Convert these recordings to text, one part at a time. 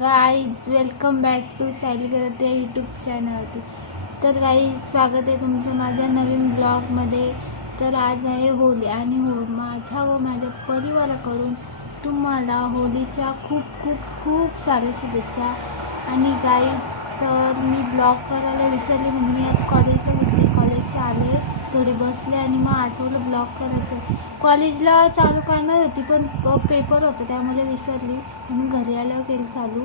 Guys welcome back to Sayali Karte YouTube चॅनलवरती. तर guys स्वागत आहे तुमचं माझ्या नवीन ब्लॉगमध्ये. तर आज आहे होली आणि माझ्या व माझ्या परिवाराकडून तुम्हाला होलीच्या खूप खूप खूप साऱ्या शुभेच्छा. आणि गाईज तर मी ब्लॉग करायला विसरले, म्हणजे मी आज कॉलेजला घेतले, कॉलेजला आले, थोडे बसले आणि मग आठवलं ब्लॉग करायचं. कॉलेजला चालू करणार होती पण पेपर होतं त्यामुळे विसरली, म्हणून घरी आल्यावर केलं चालू.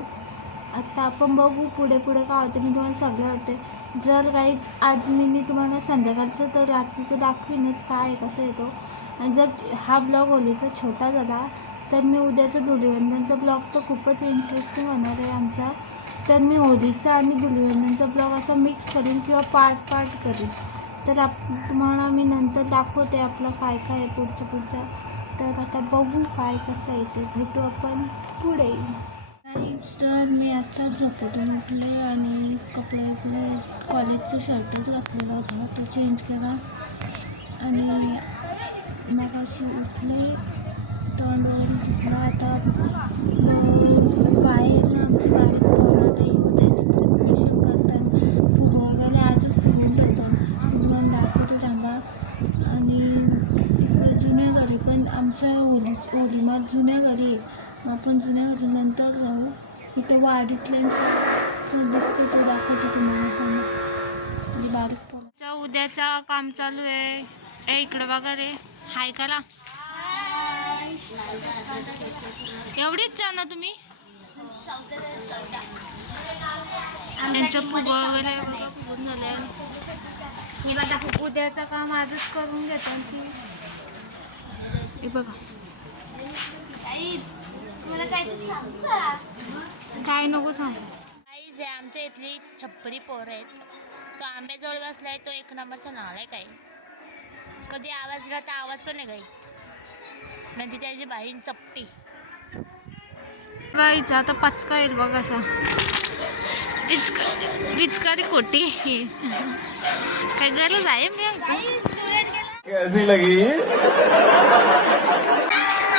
आता आपण बघू पुढे पुढे काय होतं, मी तुम्हाला सगळं होते. जर काहीच आज मी तुम्हाला संध्याकाळचं तर रात्रीचं दाखवीनच काय कसं येतो. आणि जर हा ब्लॉग होलीचा छोटा झाला तर मी उद्याचं धुलिवंदनचा ब्लॉग तर खूपच इंटरेस्टिंग होणार आहे आमचा. तर मी होलीचा आणि धुलिवंदनचा ब्लॉग असा मिक्स करीन किंवा पार्ट करीन. तर तुम्हाला मी नंतर दाखवते आपलं काय काय आहे पुढचं. तर आता बघू काय कसं आहे ते, भेटू आपण पुढे. तर मी आता झोपेतून उठले आणि कपडे कॉलेजचं शर्टच घातलेला होता तो चेंज केला आणि मग अशी उठले, तोंड वगैरे धुतलं. आता बाहेर ना आमची बारीक ताई त्याची प्रिपरेशन करतात, फुलं वगैरे आजच फुलून ठेवतात, तुम्हाला दाखवते थांबा. आणि तिकडे जुन्या घरी पण आमच्या होलीमा जुन्या घरी आहे, आपण जुन्या घरी नंतर राहू. इथं वाडीतल्यांचं दिसते तो दाखवतो तुम्हाला. बारीक उद्याचा काम चालू आहे. इकडं बघा रे, हाय करा. एवढीच जा ना तुम्ही. त्यांचं फुगा वगैरे फुगून झालंय. मी बघा उद्याचं काम आजच करून घेतो. हे बघा काय नको सांग. काहीच आहे, आमच्या इथली छप्परी पोरं आहेत. तो आंब्याजवळ बसलाय, तो एक नंबरचा नालाय काय. कधी आवाज दिला तर आवाज पण नाही काही, म्हणजे त्याची बाईन चपटी. गाईचा आता पचका येईल बघ असा पिचकारी खोटी. काय गरज आहे मी कैसी लगी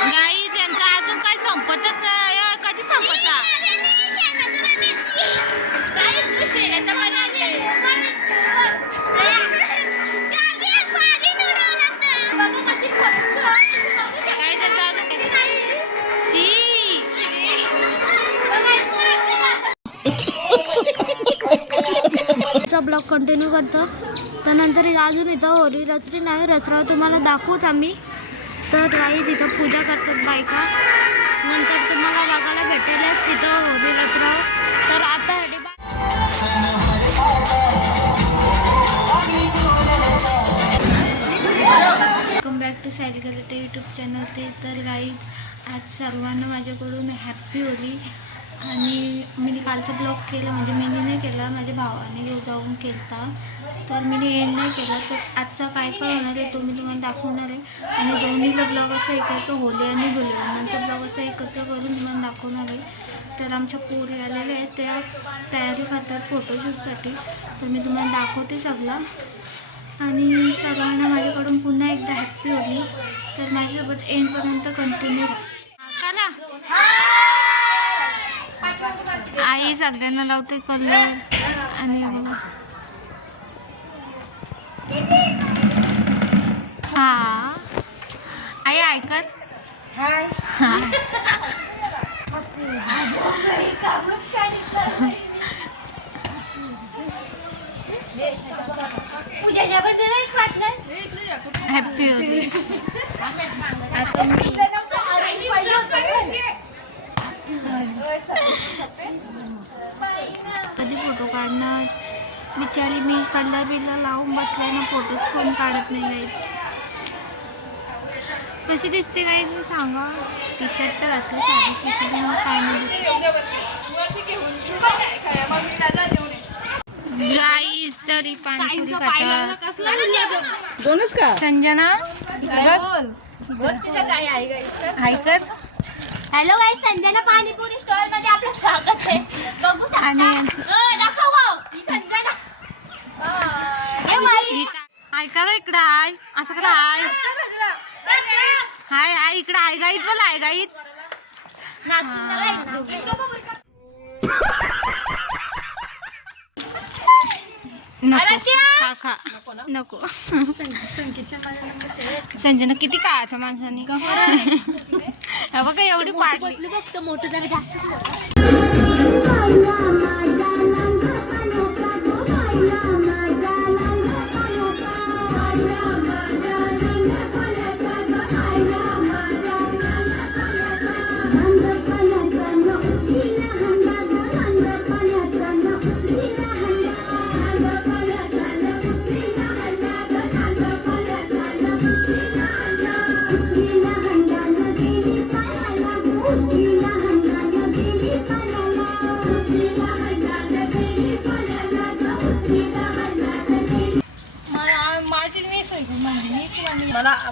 गाई ज्यांचा अजून काय संपतच नाही, कधी संपता. ब्लॉग कंटिन्यू करतो. तर नंतर अजून इथं होली रचली नाही, रचराव तुम्हाला दाखवूच आम्ही. तर काही तिथं पूजा करतात बायका, नंतर तुम्हाला बघायला भेटेलच इथं होली रचराव. तर आता welcome back to Sayali Karte YouTube channel ते. तर गाईज आज सर्वांना माझ्याकडून हॅप्पी होली. आणि मी कालचा ब्लॉग केला, म्हणजे मी नाही केला, माझ्या भावाने जाऊन केला, तर मी एंड नाही केला. तर आजचा काय होणार आहे तो मी तुम्हाला दाखवणार आहे. आणि दोन्हीला ब्लॉग असं एकत्र, होली आणि धुलिवंदनचा ब्लॉग असं एकत्र करून तुम्हाला दाखवणार आहे. तर आमच्या पोरी आलेल्या आहेत, त्या तयारी करतात फोटोशूटसाठी, तर मी तुम्हाला दाखवते सगळं. आणि सर्वांना माझ्याकडून पुन्हा एकदा हॅप्पी होली. तर माझ्यासोबत एंडपर्यंत कंटिन्यू राहा. आई सगळ्यांना लावते कलर. आणि हा आई ऐकत हाय हॅप्पी होली. कधी फोटो काढणार बिचारी, मी कलर बिल्ला लावून बसलाय ना, फोटोच कोण काढत नाही. गाईच कशी दिसते गाईच सांगा. टी शर्ट घातलं, साडी किती काय नाही गाईज. तरी पाणीपुरी दोनच का संजना ऐकत. हॅलो गाईस, संजना पाणीपुरी स्टॉल मध्ये आपलं स्वागत आहे. बघू ऐका इकडं आहे असं करा. हाय हाय इकडं आहे गाईच, बोला आहे गाईच. नको खा खा नको संजना किती खायचं माणसाने बघा एवढी पाडली फक्त मोठं जरा जास्त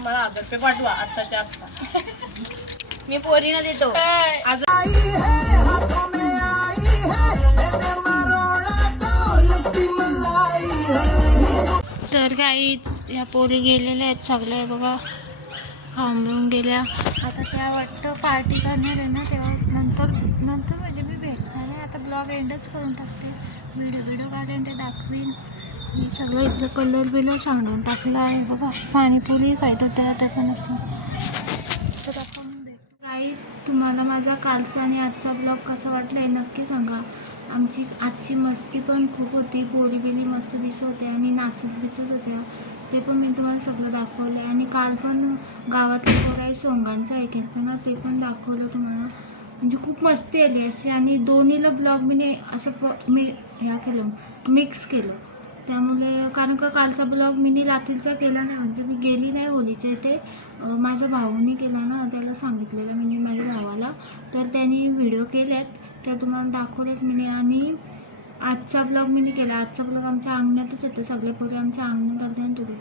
मला आधार पे पाठवा आत्ताच्या आत्ता. मी पोरीनं देतो. तर काहीच या पोरी गेलेल्या आहेत सगळ्या बघा थांबून गेल्या. आता त्या वाटतं पार्टी करणार आहे ना तेव्हा नंतर म्हणजे मी भेटणार आहे. आता ब्लॉग एंडच करून टाकते. व्हिडिओ काढेन ते दाखवीन. मी सगळं इथलं कलर सांडून टाकलं आहे बघा. पाणीपुरी खायचं होतं आता पण असं तर आपण काहीच. तुम्हाला माझा कालचा आणि आजचा ब्लॉग कसा वाटला आहे नक्की सांगा. आमची आजची मस्ती पण खूप होती. पोरी मस्त दिसत होत्या आणि नाचत होत्या. ते पण मी तुम्हाला सगळं दाखवलं आहे. आणि काल पण गावातल्या पोराही सोंगांचं ऐकायचं ना ते पण दाखवलं तुम्हाला. म्हणजे खूप मस्ती आली अशी. आणि दोन्हीला ब्लॉग मी असं मिक्स केलं. त्यामुळे कारण का कालचा ब्लॉग मी रात्रीचा केला नाही. म्हणजे मी गेली नाही होलीच्या इथे. माझ्या भाऊनी केला ना त्याला सांगितलेलं मी माझ्या भावाला. तर त्यांनी व्हिडिओ केल्यात त्या तुम्हाला दाखवलेत मी. आणि आजचा ब्लॉग मी केला. आजचा ब्लॉग आमच्या अंगणातच होतं. सगळे पोरी आमच्या अंगणात आले आणि तुझे.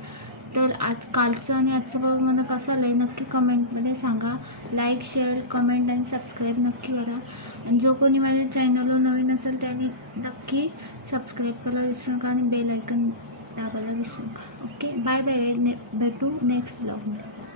तर आज कालचं आणि आजचं ब्लॉग मला कसं आलं आहे नक्की कमेंटमध्ये सांगा. लाईक शेअर कमेंट आणि सबस्क्राईब नक्की करा. आणि जो कोणी माझ्या चॅनलवर नवीन असेल त्यांनी नक्की सबस्क्राईब करायला विसरू नका आणि बेल आयकन दाबायला विसरू नका. Okay bye bye. भेटू नेक्स्ट ब्लॉगमध्ये.